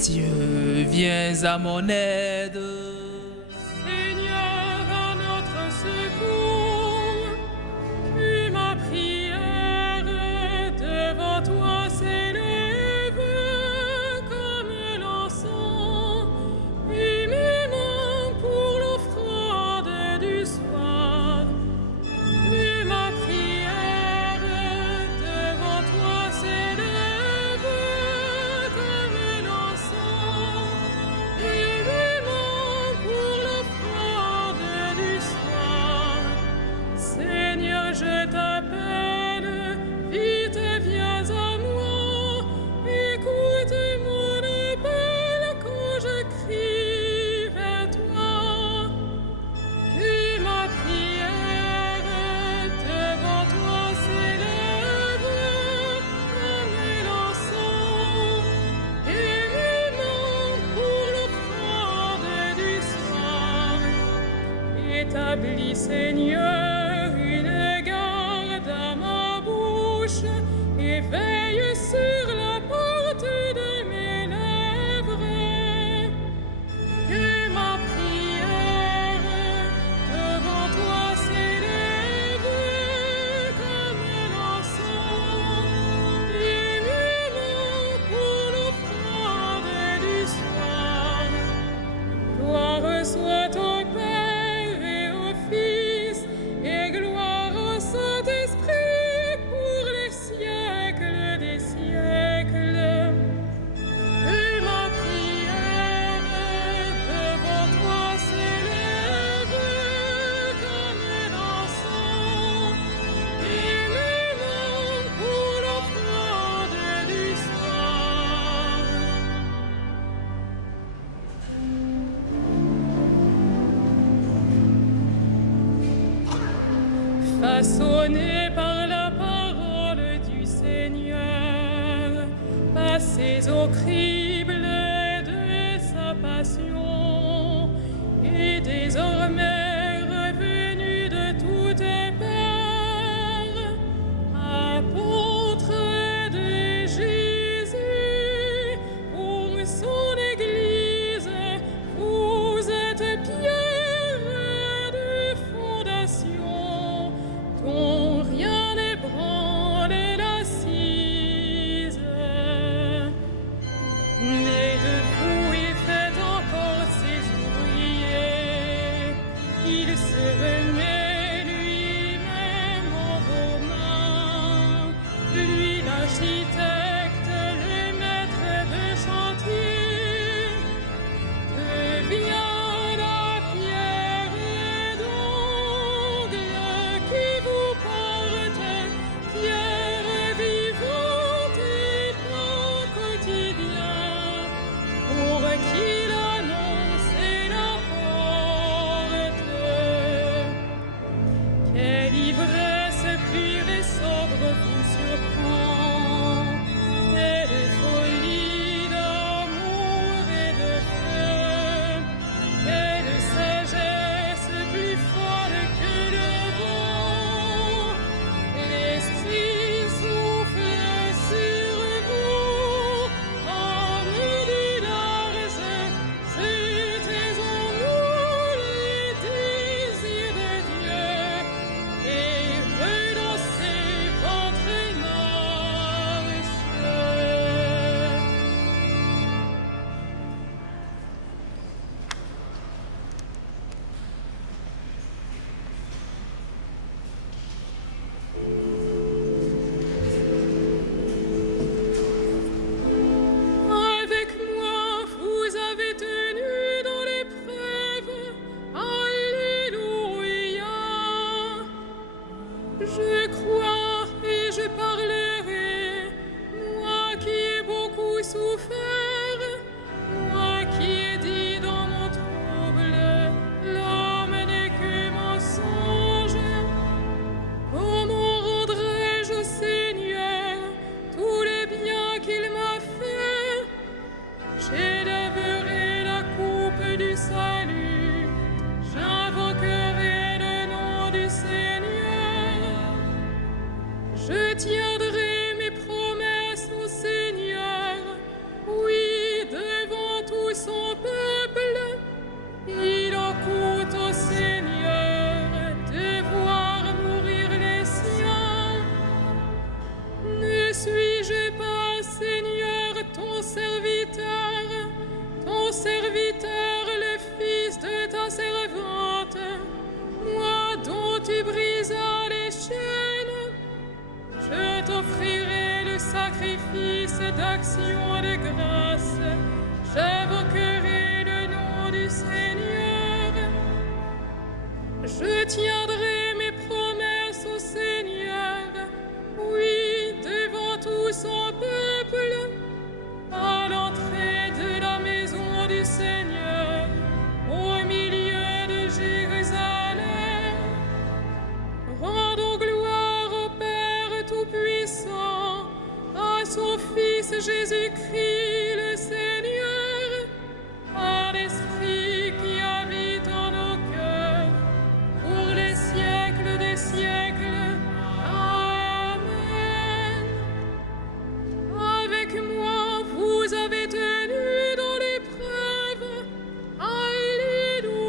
Dieu, viens à mon aide. Seigneur, à notre secours, puis ma prière devant toi s'élève comme l'encens, et mes mains pour l'offrande du soir. Puis ma prière devant toi s'élève comme l'encens, et mes mains pour l'offrande du soir. Seigneur, je t'appelle, vite viens à moi, écoute mon appel quand je crie vers toi. Puis ma prière devant toi s'élève comme l'encens, et mes mains pour l'offrande du soir. Établis, Seigneur, une garde à ma bouche, et veille sur la porte de mes lèvres. Que ma prière devant toi s'élève comme l'encens, et mes mains pour l'offrande du soir. Gloire soit au Père et au Fils, et gloire au Saint-Esprit pour les siècles des siècles. Que ma prière devant toi s'élève comme l'encens, et mes mains pour l'offrande du soir. Façonnés par la parole du Seigneur, passés au crible de sa passion, et désormais revenus de toutes parts, apôtres de Jésus, pour son Église, vous êtes pierre de fondation, dont rien n'ébranle l'assise. Mais de vous il fait encore ses ouvriers, il se remet lui-même en vos mains, lui l'architecte, le maître de chantier, devient la pierre d'angle qui vous porte, pierre vivante et pain quotidien, pour qui l'annonce et la porte. actions de grâce, j'invoquerai le nom du Seigneur. Je tiendrai mes promesses au Seigneur, oui, devant tout son peuple, à l'entrée de la maison du Seigneur, au milieu de Jérusalem. Rendons gloire au Père Tout-Puissant, à son Fils Jésus-Christ le Seigneur, à l'Esprit qui habite en nos cœurs, pour les siècles des siècles. Amen. Avec moi, vous avez tenu dans l'épreuve. Alléluia.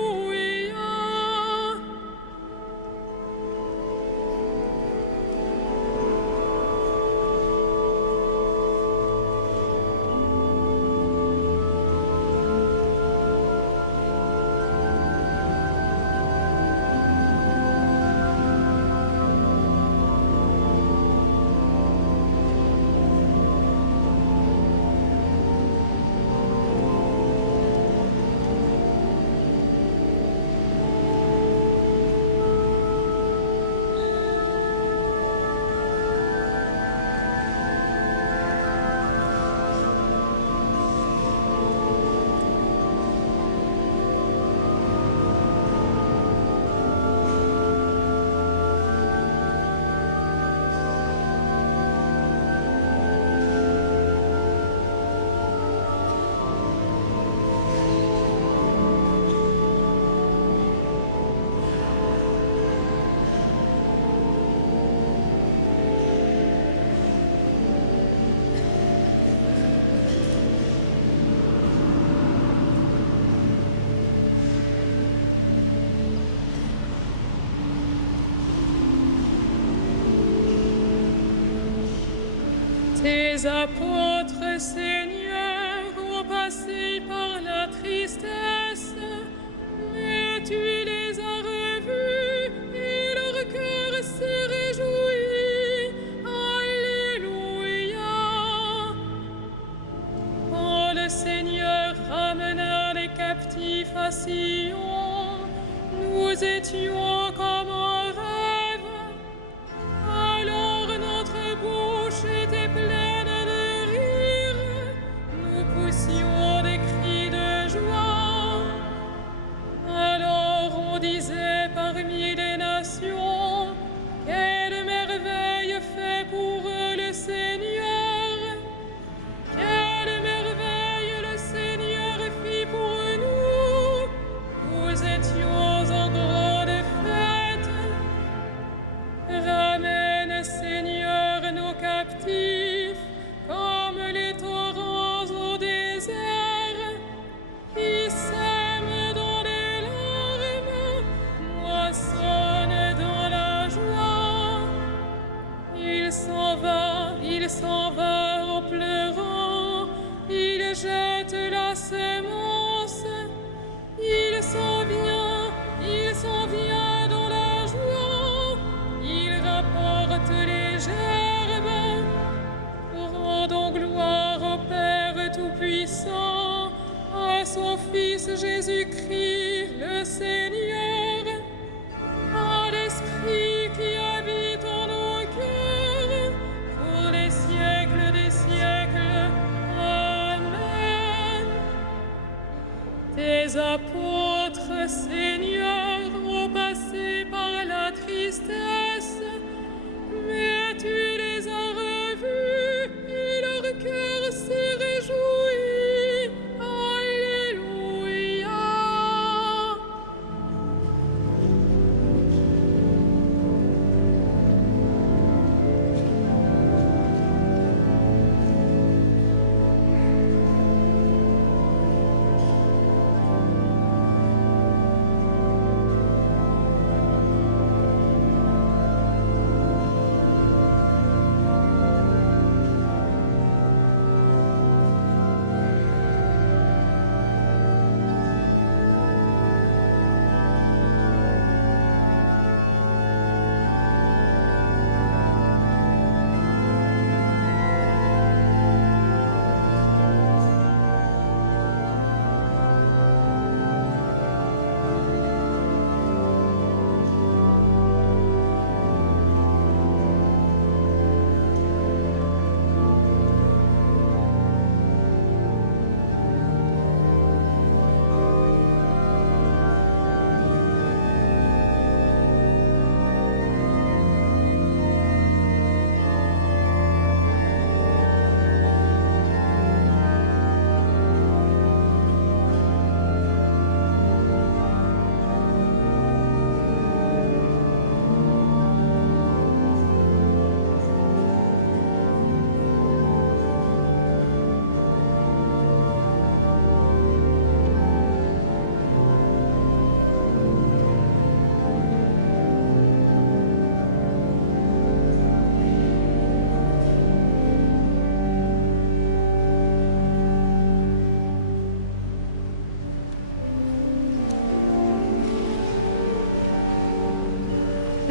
Tes apôtres, Seigneur, ont passé par la tristesse, mais tu les as revus et leur cœur s'est réjoui. Alléluia. Quand le Seigneur ramena les captifs à Sion, nous étions comme en rêve. Alors notre bouche était pleine de rire, nous poussions des cris de joie. Alors on disait parmi les nations, quelle merveille fait pour eux le Seigneur. Quelle merveille le Seigneur fit pour nous. Nous étions en grande fête.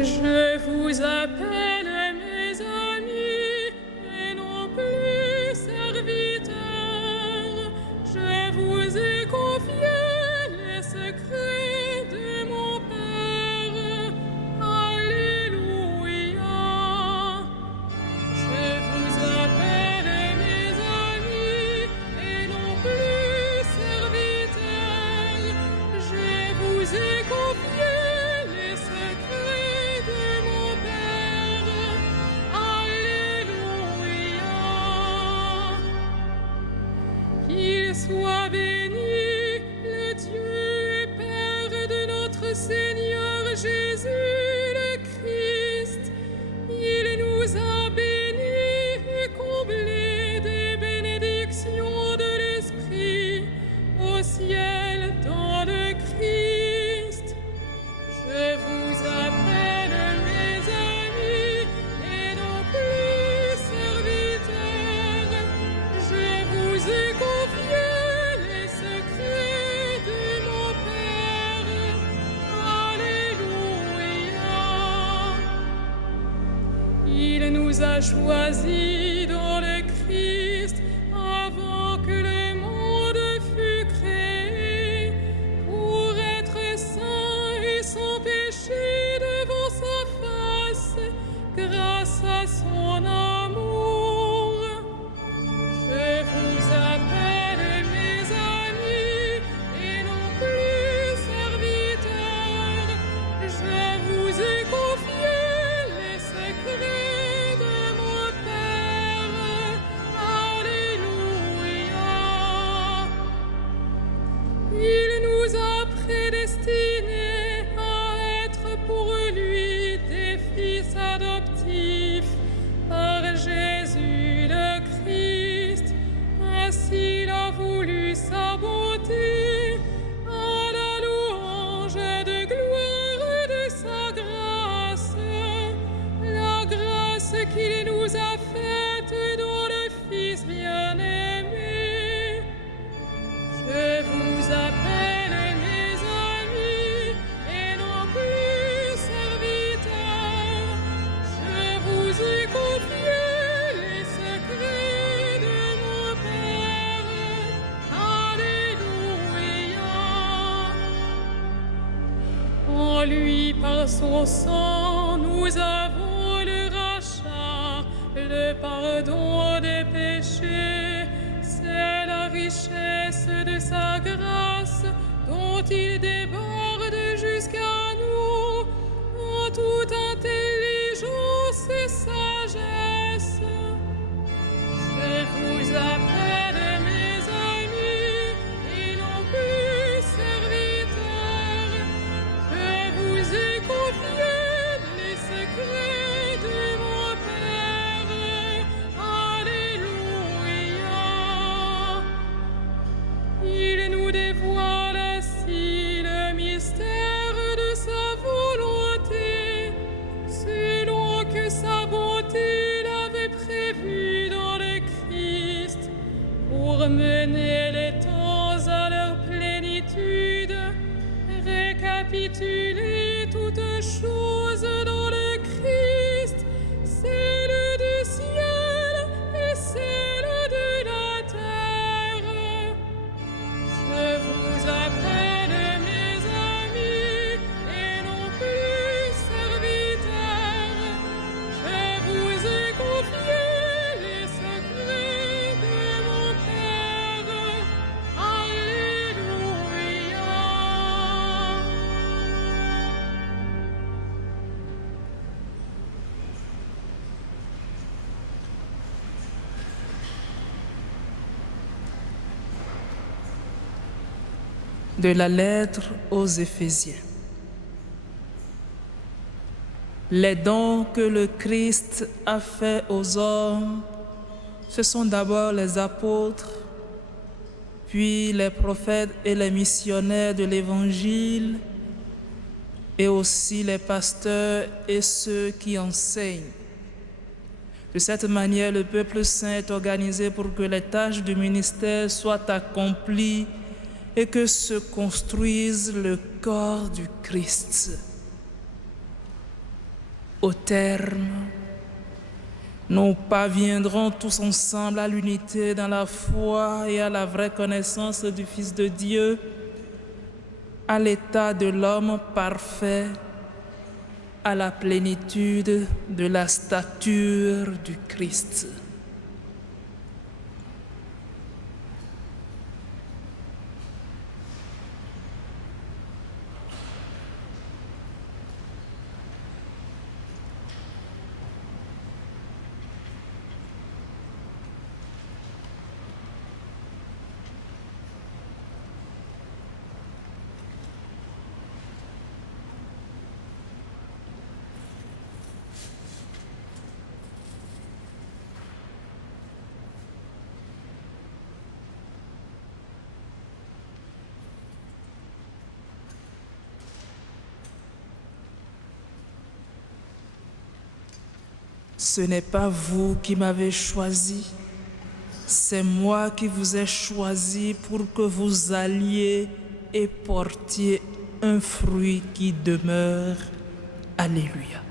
Je vous appelle mes amis et non plus serviteurs. Je vous ai confié les secrets de mon Père. Alléluia. Je vous appelle mes amis et non plus serviteurs. Je vous ai confié les secrets de mon Père. Alléluia. Qu'il soit béni le Dieu et Père de notre Seigneur Jésus le Christ. Il nous a bénis et comblés des bénédictions de l'Esprit au ciel dans le Christ. Je vous appelle mes amis et non plus serviteurs. Je vous ai confié les secrets de mon Père. Alléluia. Il nous a choisis dans le Christ avant que le monde fût créé, pour être saints et sans péché devant sa face, grâce à son amour. Je vous appelle mes amis et non plus serviteurs. Je vous ai confié les secrets de mon Père. Alléluia. Il nous a prédestinés à être pour lui des fils adoptifs par Jésus le Christ. Ainsi il a voulu sa bonté, à la louange de gloire de sa grâce, la grâce qu'il nous a faite dans le Fils bien-aimé. Je vous appelle mes amis et non plus serviteurs. Je vous ai confié les secrets de mon Père. Alléluia. En lui, par son sang, nous avons le rachat, le pardon des péchés. C'est la richesse de sa grâce dont il déborde jusqu'à nous en toute intelligence et sagesse. Je vous appelle mes amis et non plus serviteurs. Je vous ai confié les secrets de mon Père. Alléluia. Il nous dévoile ainsi le mystère de sa volonté, selon que sa bonté l'avait prévu dans le Christ, pour mener les temps à leur plénitude, récapituler toutes choses dans le Christ, celle du ciel et celle de la terre. Je vous appelle mes amis et non plus serviteurs. Je vous ai confié les secrets de mon Père. Alléluia. De la lettre aux Éphésiens. Les dons que le Christ a faits aux hommes, ce sont d'abord les apôtres, puis les prophètes et les missionnaires de l'Évangile, et aussi les pasteurs et ceux qui enseignent. De cette manière, le peuple saint est organisé pour que les tâches du ministère soient accomplies et que se construise le corps du Christ. Au terme, nous parviendrons tous ensemble à l'unité dans la foi et à la vraie connaissance du Fils de Dieu, à l'état de l'homme parfait, à la plénitude de la stature du Christ. Ce n'est pas vous qui m'avez choisi, c'est moi qui vous ai choisi pour que vous alliez et portiez un fruit qui demeure. Alléluia.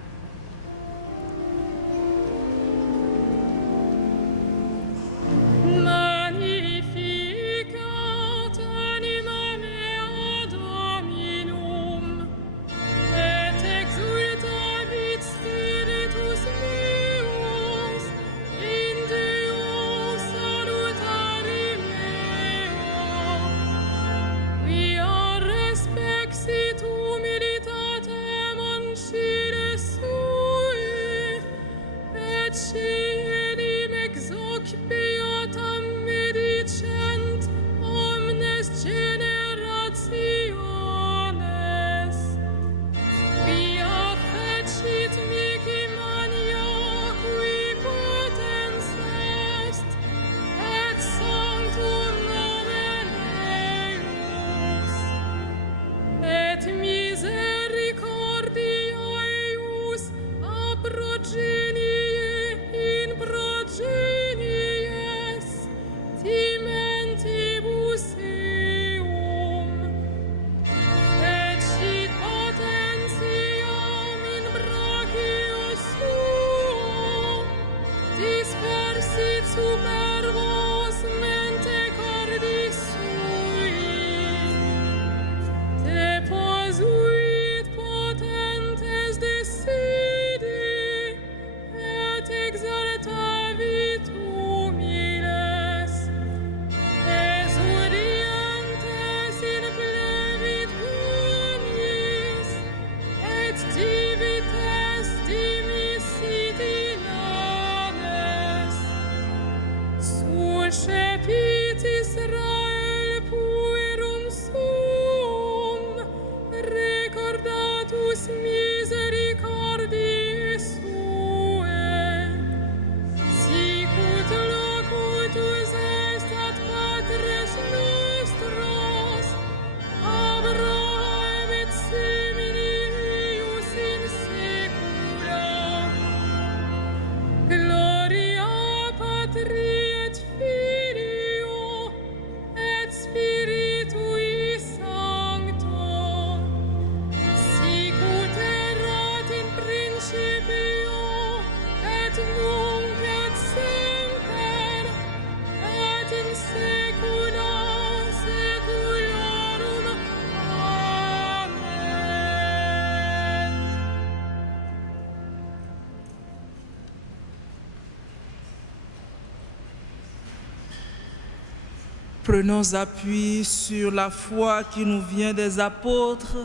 Magnificat animam mea Dominum, et exultavit spiritus meus in Deo salutari meo. Via respexit humilitatem ancide sui, et scenim exoc beatam medicent omnes generationes. Via fecit mihi mania qui potens est, et sanctum nomen eius. Et misericordia eius a progenie in progenies timentibus eum. Fecit potentiam in brachio suo, dispersit superbos mente cordis sui. Deposuit potentes desidi, et exaltavit humiles. Exudientes inflevit bonis, et divites dimisit in ames. Suscepit Israel puerum sum, recordatus misericordiae suae. Sicut locutus est ad patres nostros, Abraham et semini eius in saecula. Gloria Patri et Filio et Spiritui Sancto, sicut erat in principio et nunc et semper et in saecula saeculorum. Amen. Prenons appui sur la foi qui nous vient des apôtres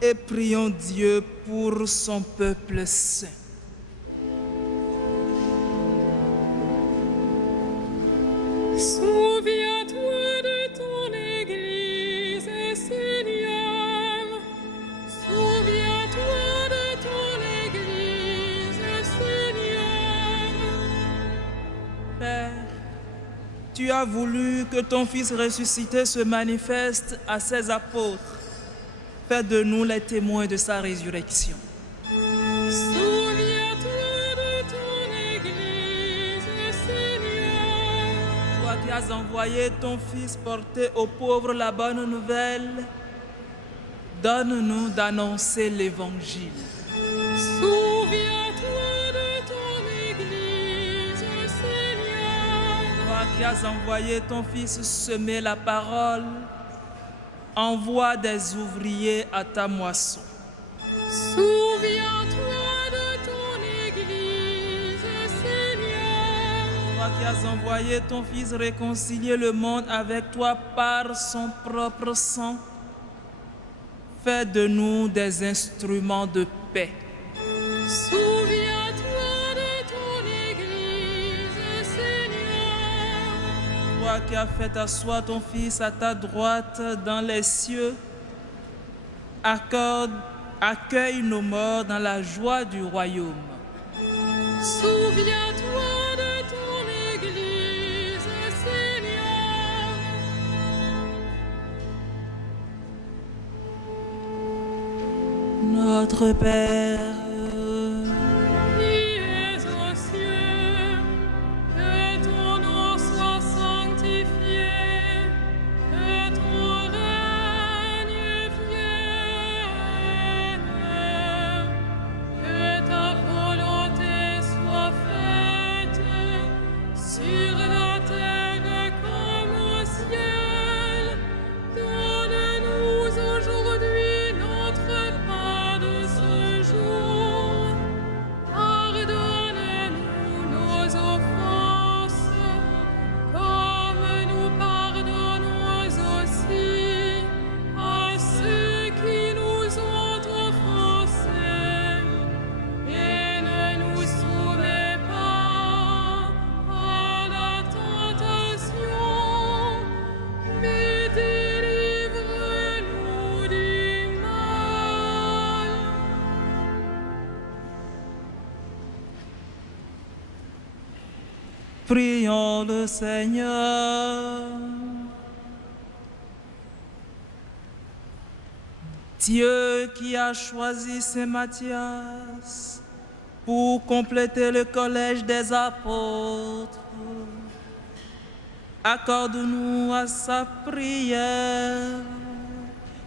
et prions Dieu pour son peuple saint. Souviens-toi de ton Église, Seigneur. Souviens-toi de ton Église, Seigneur. Père, tu as voulu que ton Fils ressuscité se manifeste à ses apôtres. Fais de nous les témoins de sa résurrection. Souviens-toi de ton Église, Seigneur. Toi qui as envoyé ton Fils porter aux pauvres la bonne nouvelle, donne-nous d'annoncer l'Évangile. Souviens-toi qui as envoyé ton Fils semer la parole, envoie des ouvriers à ta moisson. Souviens-toi de ton Église, Seigneur. Toi qui as envoyé ton Fils réconcilier le monde avec toi par son propre sang, fais de nous des instruments de paix. Souviens-toi de ton Église, Seigneur. Toi qui as fait asseoir ton Fils à ta droite dans les cieux, accueille nos morts dans la joie du royaume. Souviens-toi de ton Église, Seigneur. Notre Père, Qui es aux cieux, que ton nom soit sanctifié, que ton règne vienne, que ta volonté soit faite sur la terre comme au ciel. Donne-nous aujourd'hui notre pain de ce jour. Pardonne-nous nos offenses, comme nous pardonnons aussi à ceux qui nous ont offensés. Et ne nous soumets pas à la tentation, mais délivre-nous du mal. prions le Seigneur. Dieu qui a choisi Saint Matthias pour compléter le collège des apôtres, accorde-nous à sa prière,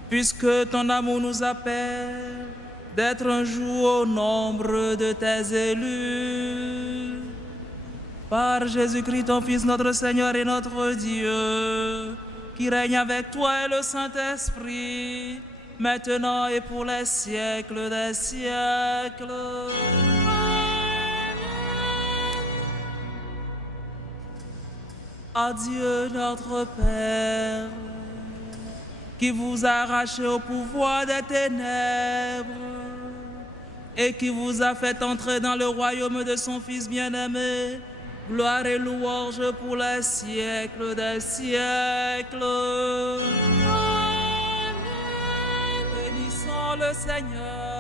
puisque ton amour nous appelle d'être un jour au nombre de tes élus. Par Jésus-Christ, ton Fils, notre Seigneur et notre Dieu, qui règne avec toi et le Saint-Esprit, maintenant et pour les siècles des siècles. Adieu notre Père, qui vous a arraché au pouvoir des ténèbres et qui vous a fait entrer dans le royaume de son Fils bien-aimé. Gloire et louange pour les siècles des siècles. Bénissons le Seigneur.